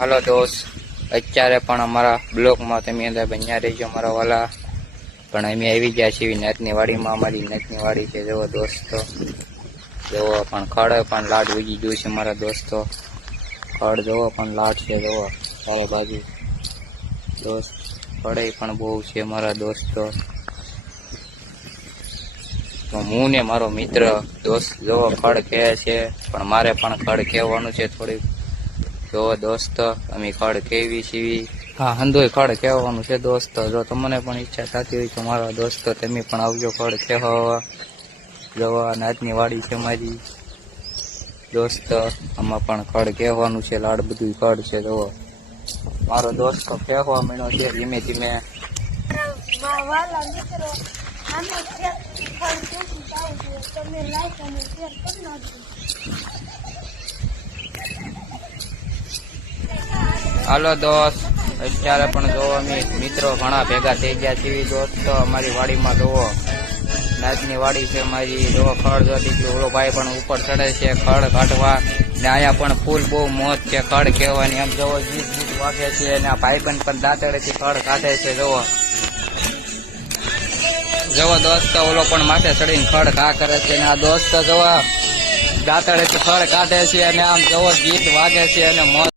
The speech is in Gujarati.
હાલો દોસ્ત, અત્યારે પણ અમારા બ્લોકમાં તમે અંદર બન્યા રહેજો, અમારા વાલા. પણ અમે આવી ગયા છીએ નેતની વાડીમાં, અમારી નેતની વાડી છે, જુઓ દોસ્તો. જુઓ, પણ ખડ પણ લાડ ઉગી ગયું છે મારા દોસ્તો. ખડ જુઓ, પણ લાડ છે, જુઓ, ચારે બાજુ. દોસ્ત, ખડે પણ બહુ છે મારા દોસ્તો. તો હું ને મારો મિત્ર, દોસ્ત, જુઓ, ખડ કહે છે, પણ મારે પણ ખડ કહેવાનું છે થોડીક. જો દોસ્ત અમે ખડ કેવી સીવી હા. હંધોય ખડ કહેવાનું છે દોસ્ત. જો તમને પણ ઈચ્છા થતી હોય તો મારા દોસ્તો તમે પણ આવજો ખડ કહેવા. જવા નાતની વાડી છે મારી. દોસ્ત આમાં પણ ખડ કહેવાનું છે લાડ બધું ખડ છે જવો મારો દોસ્ત કહેવા મળ્યો છે ધીમે ધીમે. તમે લાઈક અને શેર કરી નાખજો હાલો દોસ્ત, અત્યારે પણ જોવો મિત્રો ઘણા ભેગા થઈ ગયા છીએ દોસ્તો અમારી વાડીમાં જોવો નાચની વાડી છે મારી જોવો ખડ જોતી કે ઓલો ભાઈ પણ ઉપર ચડે છે ખડ કાઢવા. ને અહીંયા પણ ફૂલ બહુ મોત છે ખડ કહેવાની. એમ જોવો ગીત ગીત વાગે છે અને આ ભાઈ પણ દાંતડેથી ખડ કાઢે છે જોવો જોવો દોસ્ત, ઓલો પણ માથે ચડીને ખડ ઘા કરે છે અને આ દોસ્ત જોવા દાંતડેથી ખડ કાઢે છે અને આમ જોવો ગીત વાગે છે અને મોજ